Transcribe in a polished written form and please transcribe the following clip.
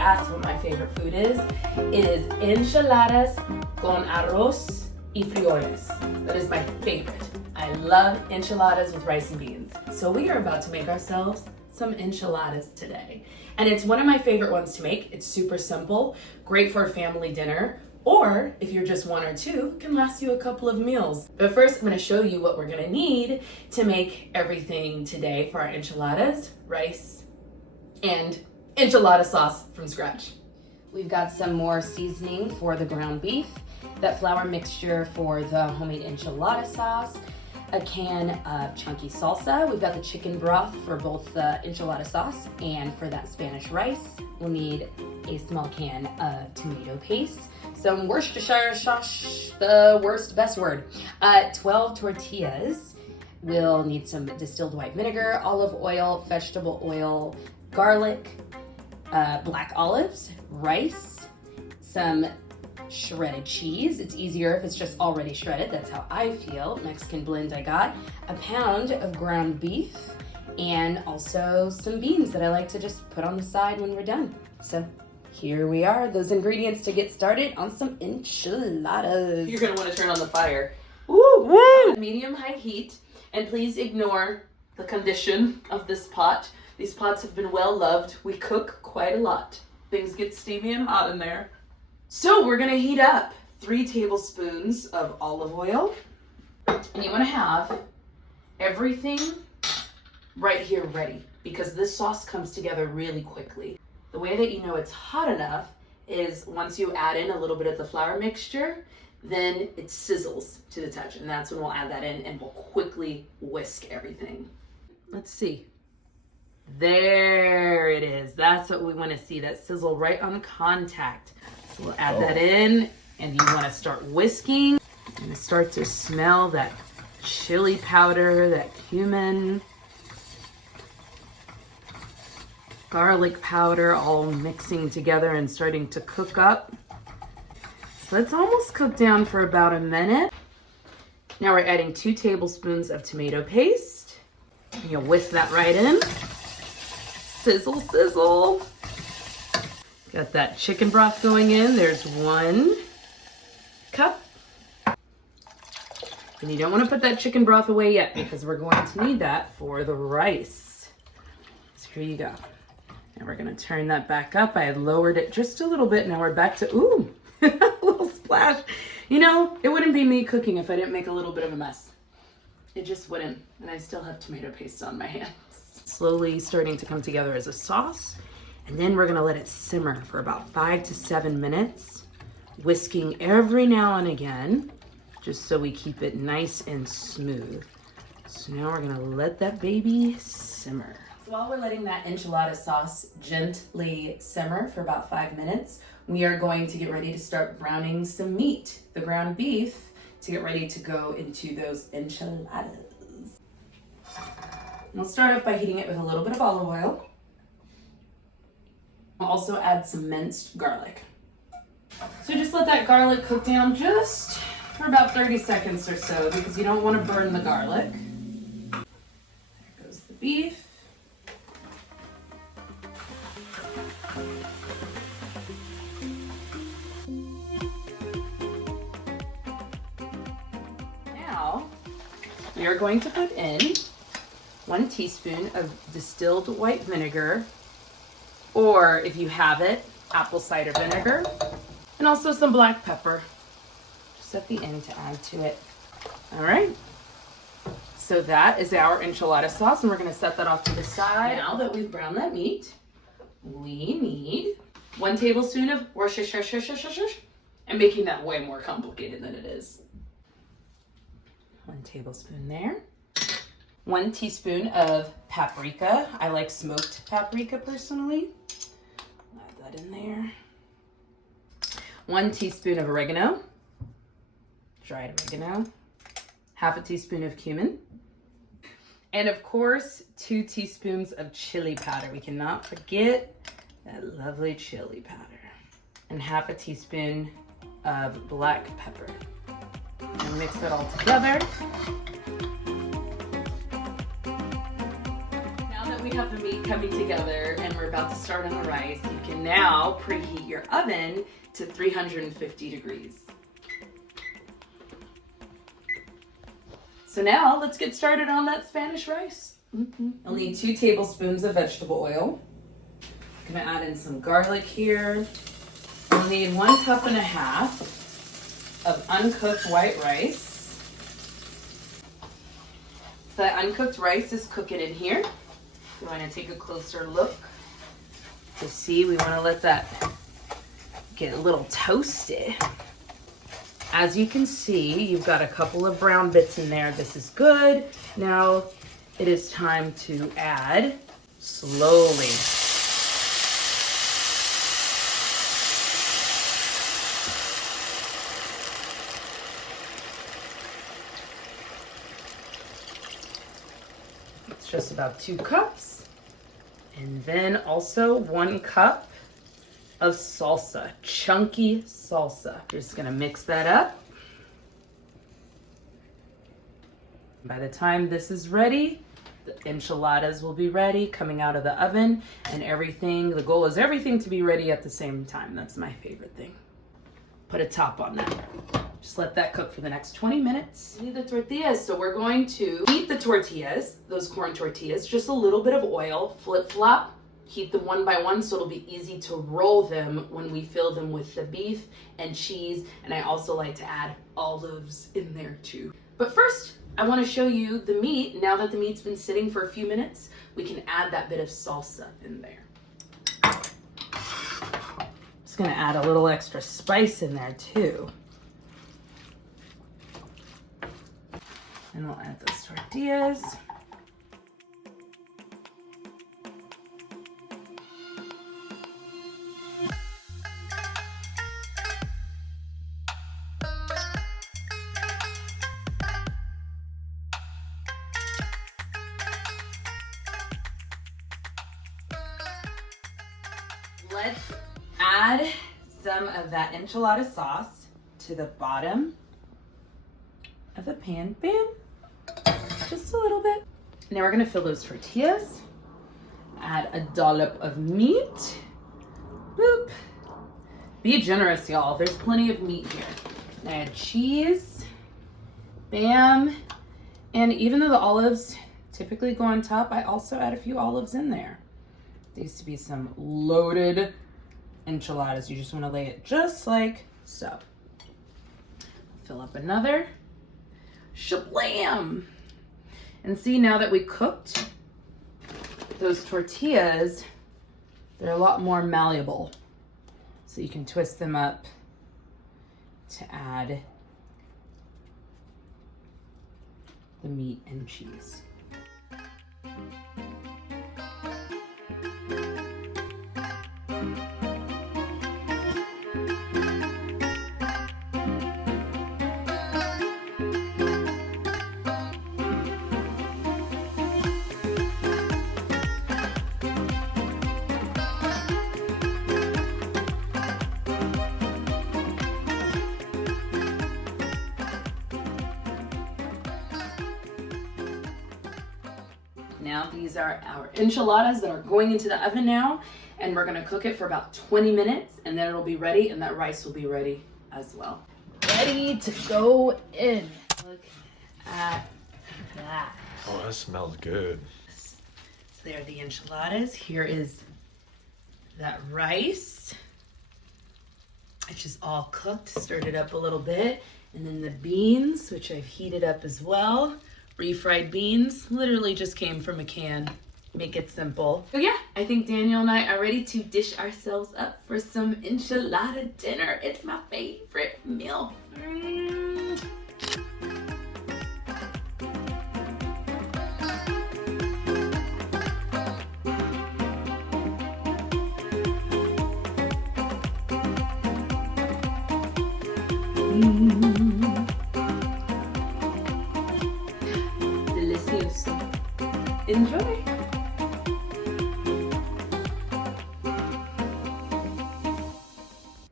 asked what my favorite food is, it is enchiladas con arroz y frijoles. That is my favorite. I love enchiladas with rice and beans. So we are about to make ourselves some enchiladas today. And it's one of my favorite ones to make. It's super simple, great for a family dinner, or if you're just one or two, can last you a couple of meals. But first, I'm gonna show you what we're gonna need to make everything today for our enchiladas, rice, and enchilada sauce from scratch. We've got some more seasoning for the ground beef, that flour mixture for the homemade enchilada sauce, a can of chunky salsa. We've got the chicken broth for both the enchilada sauce and for that Spanish rice. We'll need a small can of tomato paste, some Worcestershire sauce, best word, 12 tortillas. We'll need some distilled white vinegar, olive oil, vegetable oil, garlic, black olives, rice, some shredded cheese. It's easier if it's just already shredded. That's how I feel. Mexican blend I got. A pound of ground beef and also some beans that I like to just put on the side when we're done. So here we are, those ingredients to get started on some enchiladas. You're gonna wanna turn on the fire. Woo! Medium-high heat, and please ignore the condition of this pot. These pots have been well loved. We cook quite a lot. Things get steamy and hot in there. So we're gonna heat up 3 tablespoons of olive oil. And you wanna have everything right here ready, because this sauce comes together really quickly. The way that you know it's hot enough is once you add in a little bit of the flour mixture, then it sizzles to the touch, and that's when we'll add that in and we'll quickly whisk everything. Let's see. There it is. That's what we want to see, that sizzle right on contact. So we'll add that in, and you want to start whisking and start to smell that chili powder, that cumin, garlic powder all mixing together and starting to cook up. So it's almost cooked down for about a minute. Now we're adding 2 tablespoons of tomato paste. You'll whisk that right in. Sizzle, sizzle. Got that chicken broth going in. There's 1 cup. And you don't want to put that chicken broth away yet, because we're going to need that for the rice. So here you go. And we're gonna turn that back up. I had lowered it just a little bit. Now we're back to, ooh, a little splash. You know, it wouldn't be me cooking if I didn't make a little bit of a mess. It just wouldn't. And I still have tomato paste on my hands. Slowly starting to come together as a sauce. And then we're gonna let it simmer for about 5 to 7 minutes, whisking every now and again, just so we keep it nice and smooth. So now we're gonna let that baby simmer. So while we're letting that enchilada sauce gently simmer for about 5 minutes, we are going to get ready to start browning some meat, the ground beef, to get ready to go into those enchiladas. We'll start off by heating it with a little bit of olive oil. We'll also add some minced garlic. So just let that garlic cook down just for about 30 seconds or so, because you don't want to burn the garlic. There goes the beef. Now we are going to put in 1 teaspoon of distilled white vinegar, or if you have it, apple cider vinegar, and also some black pepper, just at the end to add to it. All right. So that is our enchilada sauce, and we're gonna set that off to the side. Now that we've browned that meat, we need 1 tablespoon of Worcestershire. I'm making that way more complicated than it is. 1 tablespoon there. 1 teaspoon of paprika. I like smoked paprika personally. Add that in there. 1 teaspoon of oregano, dried oregano. 1/2 teaspoon of cumin. And of course, 2 teaspoons of chili powder. We cannot forget that lovely chili powder. And 1/2 teaspoon of black pepper. And mix that all together. we have the meat coming together and we're about to start on the rice, you can now preheat your oven to 350 degrees. So now let's get started on that Spanish rice. I'll need 2 tablespoons of vegetable oil. I'm gonna add in some garlic here. I'll need 1.5 cups of uncooked white rice. So that uncooked rice is cooking in here. We want to take a closer look to see. We want to let that get a little toasted. As you can see, you've got a couple of brown bits in there. This is good. Now it is time to add slowly. It's just about 2 cups. And then also 1 cup of salsa, chunky salsa. Just gonna mix that up. By the time this is ready, the enchiladas will be ready, coming out of the oven, and everything, the goal is everything to be ready at the same time. That's my favorite thing. Put a top on that. Just let that cook for the next 20 minutes. We need the tortillas, so we're going to heat the tortillas, those corn tortillas, just a little bit of oil, flip-flop, heat them one by one so it'll be easy to roll them when we fill them with the beef and cheese, and I also like to add olives in there too. But first, I want to show you the meat. Now that the meat's been sitting for a few minutes, we can add that bit of salsa in there. Just gonna add a little extra spice in there too. And we'll add those tortillas. Let's add some of that enchilada sauce to the bottom of the pan. Bam! Just a little bit. Now we're gonna fill those tortillas. Add a dollop of meat. Boop. Be generous, y'all. There's plenty of meat here. Add cheese. Bam. And even though the olives typically go on top, I also add a few olives in there. These to be some loaded enchiladas. You just want to lay it just like so. Fill up another. Shablam! And see, now that we cooked those tortillas, they're a lot more malleable. So you can twist them up to add the meat and cheese. Now these are our enchiladas that are going into the oven now, and we're gonna cook it for about 20 minutes and then it'll be ready, and that rice will be ready as well. Ready to go in. Look at that. Oh, that smells good. So there are the enchiladas. Here is that rice. It's just all cooked, stirred it up a little bit. And then the beans, which I've heated up as well. Refried beans, literally just came from a can. Make it simple. So yeah, I think Daniel and I are ready to dish ourselves up for some enchilada dinner. It's my favorite meal. Delicioso. Enjoy.